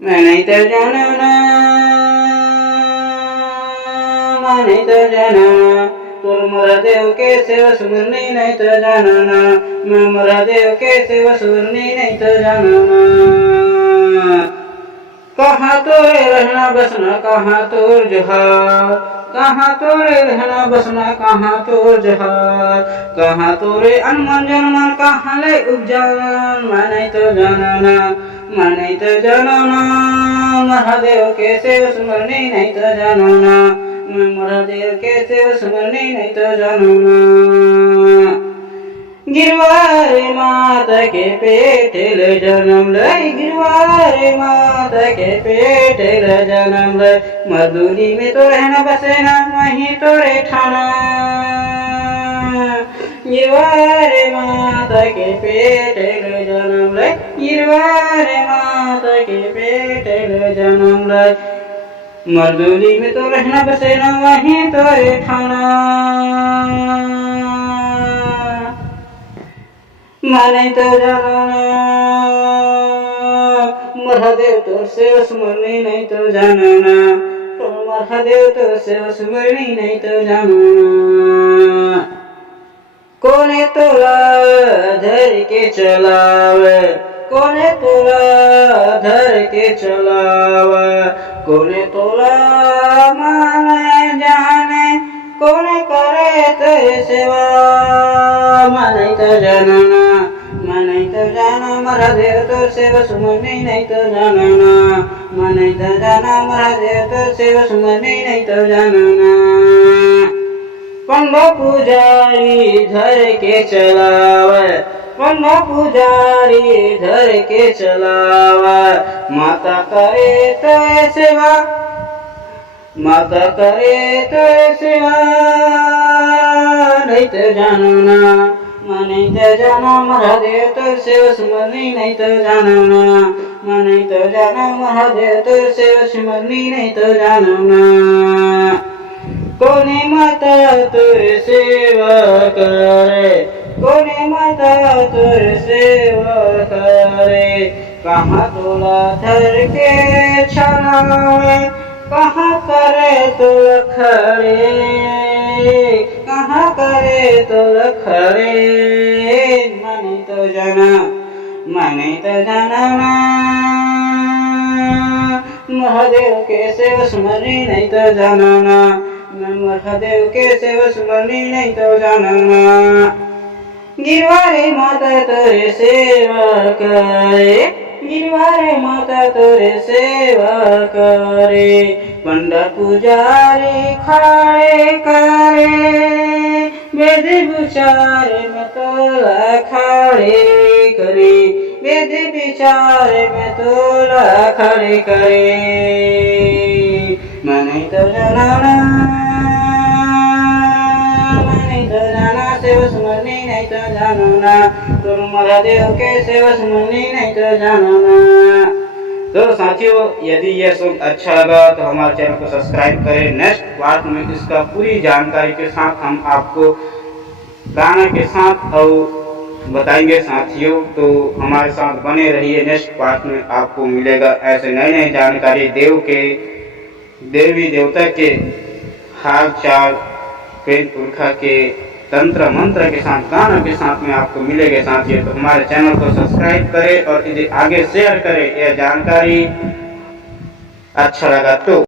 मैं नहीं तो जानना, मैं नहीं तो जानना, तुर मोरा देव के सेवा सुरनी नहीं तो जानना, मैं मोरा देव के सेवा सुरनी नहीं तो जानना। कहाँ तोरे रहना बसना, कहाँ तोर जहार, कहाँ तोरे रहना बसना, कहाँ तोर जहार, कहाँ तोरे अनमन जनमन, कहाँ ले उपजान, मैं नहीं तो जानना, मैं नहीं तो जानना, महादेव के सेवा सुमरनी नहीं तो जानना, मैं महादेव के सेवा सुमरनी नहीं तो जानना। गिरवारे माता के पेट ले जन्म ले, गिरवारे माता के पेट ले जन्म ले, मधुली में तो रहना बसेना वहीं तो रे ठाना। गिरवारे माता के पेट ले जन्म ले, गिरवारे माता के पेट ले जन्म ले, मधुली में तो रहना बसेना वहीं तो रे ठाना। मैं नहीं तो जानना, महादेव तोर सेवा सुमरनी नहीं तो जानना, महादेव तोर सेवा सुमरनी नहीं तो जानना। कोने तोला धर के चलावे, कोने तोला धर के चलावे, कोने तोला माने जाने, कोने करे तेरे सेवा, मैं नहीं तो जानना, मैं नहीं तो जाना, महादेव तोर सेवा सुमरनी नहीं तो जानना, मैं नहीं तो जाना, महादेव तोर सेवा सुमरनी नहीं तो जानना। पंडा पुजारी धर के चलावे, पंडा पुजारी धर के चलावे, माता करे तो सेवा, माता करे तो सेवा नहीं तो जानना, मैं नहीं तो जाना, महादेव तो सेवा सुमरनी नहीं तो जानना, मैं नहीं तो जाना, महादेव तो सेवा सुमरनी नहीं तो जानना। कोने माता तुर सेवा करे, कोने माता तुर सेवा करे, कहाँ तोला धर के छलावे, कहाँ करे तो खड़े, कहाँ करे तो खड़े, मैं नहीं तो जाना, मैं नहीं तो जानना, महादेव के सेवा सुमरनी नहीं तो जानना, मैं महादेव के सेवा सुमरनी नहीं तो जानना। गिरवारे माता तोरे सेवा करे, गिरवारे माता तोरे सेवा करे, पंडा पुजारी खाड़े करे, वेद विचार में तोला खाड़े करे, वेद विचार में तोला खड़े करे, मैं नहीं तो जानना, मैं नहीं तो जाना, सेवा सुमरनी नहीं तो जानना, तुम महादेव के सेवा सुमरनी नहीं तो जानना। तो साथियों, यदि यह शो अच्छा लगा तो हमारे चैनल को सब्सक्राइब करें। नेक्स्ट पार्ट में इसका पूरी जानकारी के साथ हम आपको गाना के साथ और बताएंगे साथियों, तो हमारे साथ बने रहिए। नेक्स्ट पार्ट में आपको मिलेगा ऐसे नए नए जानकारी देव के, देवी देवता के हाल चाल, पेड़ पुरखा के तंत्र मंत्र के साथ, गाना के साथ में आपको मिलेगा साथियों। तो हमारे चैनल को सब्सक्राइब करें और इसे आगे शेयर करें। यह जानकारी अच्छा लगा तो